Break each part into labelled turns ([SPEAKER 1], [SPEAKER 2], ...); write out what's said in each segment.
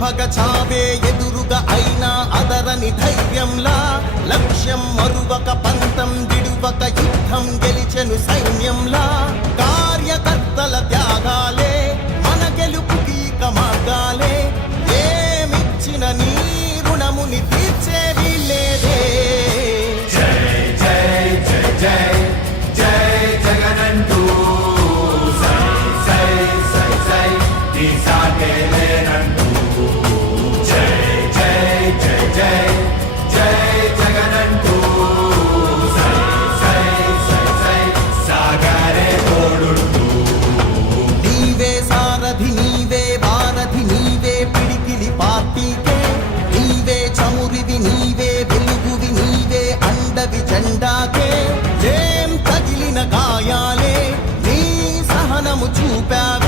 [SPEAKER 1] భగ చావే ఎదురుగా అయినా అదరని ధైర్యంలా లక్ష్యం మరువక పంతం విడువక యుద్ధం గెలిచెను సై నీవే చమురివి నీవే వెలుగువి నీవే అండవి జెండాకే. ఏం తగిలిన గాయాలే నీ సహనము చూపావే.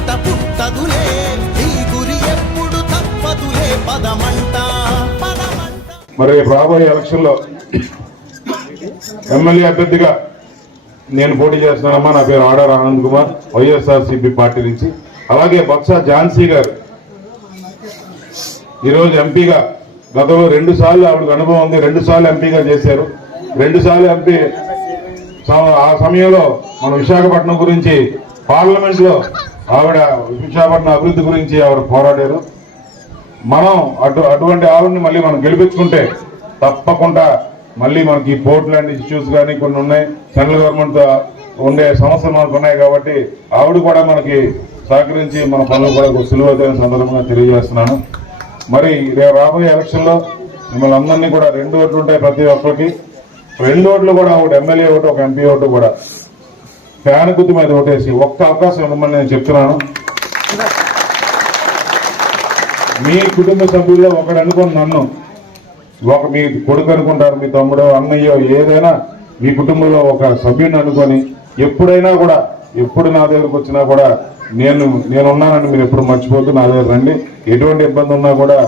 [SPEAKER 1] అడుగుకి పుట్టదులే. నీ గురి ఎప్పుడు తప్పదులే. పదమంట.
[SPEAKER 2] మరి రాబోయే ఎలక్షన్లో ఎమ్మెల్యే అభ్యర్థిగా నేను పోటీ చేస్తున్నానమ్మా. నా పేరు ఆడార్ ఆనంద్ కుమార్ వైఎస్ఆర్సీపీ పార్టీ నుంచి. అలాగే బొత్స ఝాన్సీ గారు. ఈరోజు ఎంపీగా గతంలో రెండు సార్లు ఆవిడకు అనుభవం ఉంది. రెండు సార్లు ఎంపీగా చేశారు. రెండు సార్లు ఎంపీ. ఆ సమయంలో మన విశాఖపట్నం గురించి పార్లమెంట్లో ఆవిడ విశాఖపట్నం అభివృద్ధి గురించి ఆవిడ పోరాడారు. మనం అటు అటువంటి ఆవిడని మళ్ళీ మనం గెలిపించుకుంటే తప్పకుండా మళ్ళీ మనకి పోర్ట్లాండ్ ఇష్యూస్ కానీ కొన్ని ఉన్నాయి. సెంట్రల్ గవర్నమెంట్తో ఉండే సమస్యలు మనకు ఉన్నాయి కాబట్టి ఆవిడ కూడా మనకి సహకరించి మన పనులు కూడా సులువైన సందర్భంగా తెలియజేస్తున్నాను. మరి రేపు రాబోయే ఎలక్షన్లో మిమ్మల్ని అందరినీ కూడా రెండు ఓట్లు ఉంటాయి ప్రతి ఒక్కరికి. రెండు ఓట్లు కూడా ఒకటి ఎమ్మెల్యే ఒకటి ఒక ఎంపీ ఓటు కూడా. ఫ్యాన్ గుద్దు మీద ఓటేసి ఒక్క అవకాశం ఇవ్వమని నేను చెప్తున్నాను. మీ కుటుంబ సభ్యుల్లో ఒకడు అనుకోండి నన్ను ఒక మీ కొడుకు అనుకుంటారు మీ తమ్ముడు అన్నయ్యో ఏదైనా మీ కుటుంబంలో ఒక సభ్యుని అనుకొని ఎప్పుడైనా కూడా ఎప్పుడు నా దగ్గరకు వచ్చినా కూడా నేను నేను ఉన్నానని మీరు ఎప్పుడు మర్చిపోతూ నా దగ్గర రండి. ఎటువంటి ఇబ్బంది ఉన్నా కూడా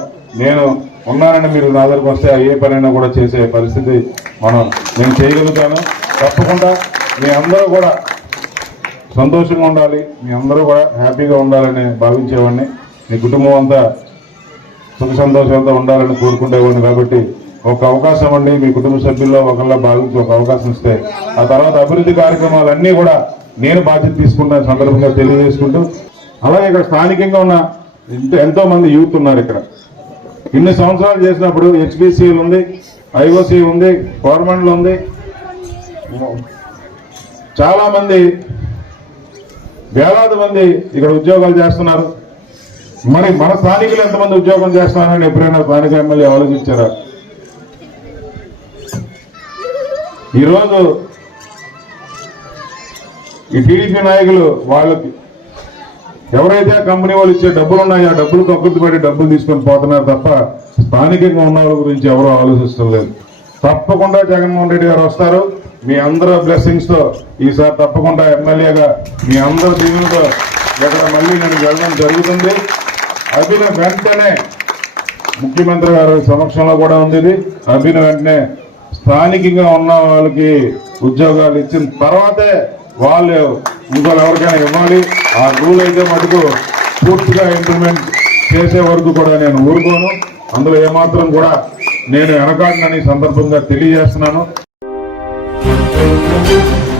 [SPEAKER 2] నేను ఉన్నానని మీరు నా దగ్గరకు వస్తే ఏ పనైనా కూడా చేసే పరిస్థితి మనం నేను చేయగలుగుతాను. తప్పకుండా మీ అందరూ కూడా సంతోషంగా ఉండాలి. మీ అందరూ కూడా హ్యాపీగా ఉండాలని భావించేవాడిని. మీ కుటుంబం అంతా సుఖ సంతోషంతో ఉండాలని కోరుకునేవాడిని కాబట్టి ఒక అవకాశం అండి. మీ కుటుంబ సభ్యుల్లో ఒకళ్ళ భావించి ఒక అవకాశం ఇస్తే ఆ తర్వాత అభివృద్ధి కార్యక్రమాలన్నీ కూడా నేను బాధ్యత తీసుకున్న సందర్భంగా తెలియజేసుకుంటూ అలాగే ఇక్కడ స్థానికంగా ఉన్న ఎంతో- మంది యూత్ ఉన్నారు ఇక్కడ. ఇన్ని సంవత్సరాలు చేసినప్పుడు హెచ్బిసిఎల్ ఉంది ఐఓసి ఉంది గవర్నమెంట్లో ఉంది. చాలామంది వేలాది మంది ఇక్కడ ఉద్యోగాలు చేస్తున్నారు. మరి మన స్థానికులు ఎంతమంది ఉద్యోగం చేస్తున్నారని ఎప్పుడైనా స్థానిక ఎమ్మెల్యే ఆలోచించారా? ఈరోజు ఈ టీడీపీ నాయకులు వాళ్ళకి ఎవరైతే కంపెనీ వాళ్ళు ఇచ్చే డబ్బులు ఉన్నాయో ఆ డబ్బులు కక్కుర్తి పెట్టి డబ్బులు తీసుకొని పోతున్నారు తప్ప స్థానికంగా ఉన్న వాళ్ళ గురించి ఎవరూ ఆలోచిస్తలేదు తప్పకుండా జగన్మోహన్ రెడ్డి గారు వస్తారు. మీ అందరూ బ్లెస్సింగ్స్తో ఈసారి తప్పకుండా ఎమ్మెల్యేగా మీ అందరి దీవులతో ఇక్కడ మళ్ళీ నేను వెళ్ళడం జరుగుతుంది. అభిన వెంటనే ముఖ్యమంత్రి గారి సమక్షంలో కూడా ఉంది ఇది. అభిన వెంటనే స్థానికంగా ఉన్న వాళ్ళకి ఉద్యోగాలు ఇచ్చిన తర్వాతే వాళ్ళు ఇంకోళ్ళు ఎవరికైనా ఇవ్వాలి. ఆ రూల్ అయితే మటుకు పూర్తిగా ఇంప్లిమెంట్ చేసే వరకు కూడా నేను ఊరుకోను. అందులో ఏమాత్రం కూడా నేను వెనకాడనని సందర్భంగా తెలియజేస్తున్నాను. Thank you.